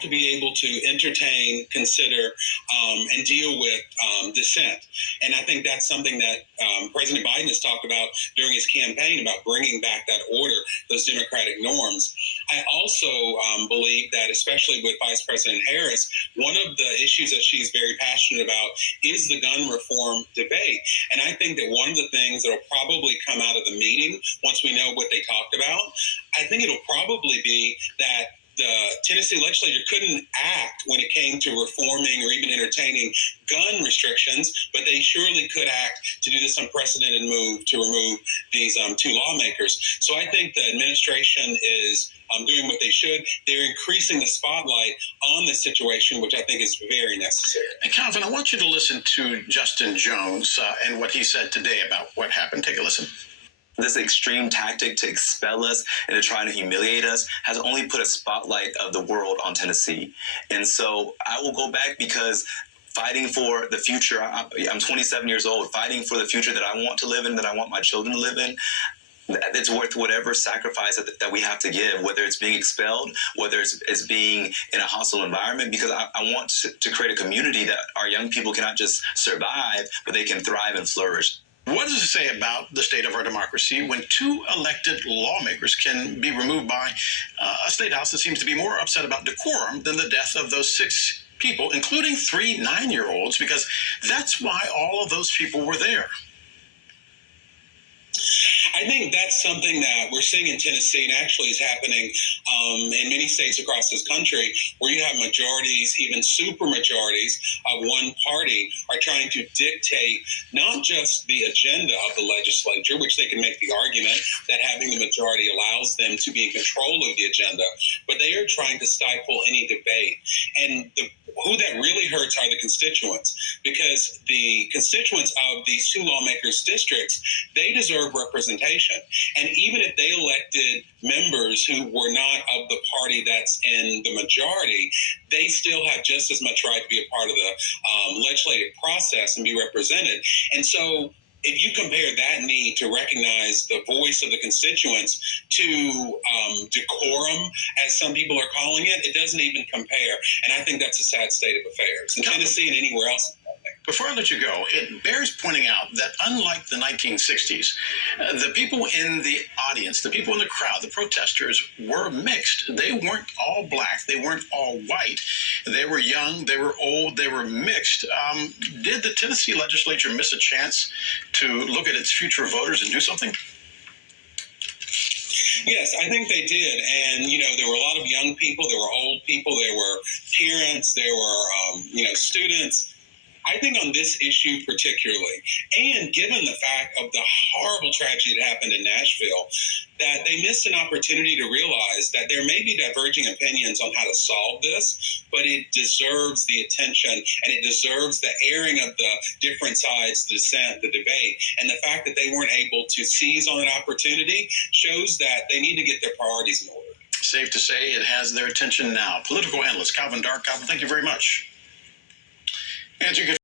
have to be able to entertain, consider, and deal with dissent. And I think that's something that President Biden has talked about during his campaign, about bringing back that order, those democratic norms. I also believe that, especially with Vice President Harris, one of the issues that she's very passionate about is the gun reform debate. And I think that one of the things that will probably come out of the meeting, once we know what they talked about, I think it'll probably be that the Tennessee legislature couldn't act when it came to reforming or even entertaining gun restrictions, but they surely could act to do this unprecedented move to remove these two lawmakers. So I think the administration is doing what they should. They're increasing the spotlight on this situation, which I think is very necessary. Hey, Calvin, I want you to listen to Justin Jones and what he said today about what happened. Take a listen. This extreme tactic to expel us and to try to humiliate us has only put a spotlight of the world on Tennessee. And so I will go back because fighting for the future, I'm 27 years old, fighting for the future that I want to live in, that I want my children to live in, it's worth whatever sacrifice that we have to give, whether it's being expelled, whether it's being in a hostile environment, because I want to create a community that our young people cannot just survive, but they can thrive and flourish. What does it say about the state of our democracy when two elected lawmakers can be removed by a state house that seems to be more upset about decorum than the death of those 6 people, including 3 9-year-olds, because that's why all of those people were there? I think that's something that we're seeing in Tennessee, and actually is happening in many states across this country, where you have majorities, even super majorities of one party, are trying to dictate not just the agenda of the legislature, which they can make the argument that having the majority allows them to be in control of the agenda, but they are trying to stifle any debate. And who that really hurts are the constituents, because the constituents of these 2 lawmakers' districts, they deserve representation. And even if they elected members who were not of the party that's in the majority, they still have just as much right to be a part of the legislative process and be represented. And so if you compare that need to recognize the voice of the constituents to decorum, as some people are calling it, it doesn't even compare. And I think that's a sad state of affairs in Tennessee and anywhere else. Before I let you go, it bears pointing out that unlike the 1960s, the people in the audience, the people in the crowd, the protesters were mixed. They weren't all black. They weren't all white. They were young. They were old. They were mixed. Did the Tennessee legislature miss a chance to look at its future voters and do something? Yes, I think they did. And, there were a lot of young people. There were old people. There were parents. There were, students. I think on this issue particularly, and given the fact of the horrible tragedy that happened in Nashville, that they missed an opportunity to realize that there may be diverging opinions on how to solve this, but it deserves the attention and it deserves the airing of the different sides, the dissent, the debate. And the fact that they weren't able to seize on that opportunity shows that they need to get their priorities in order. Safe to say it has their attention now. Political analyst Calvin Dark. Calvin, thank you very much. And you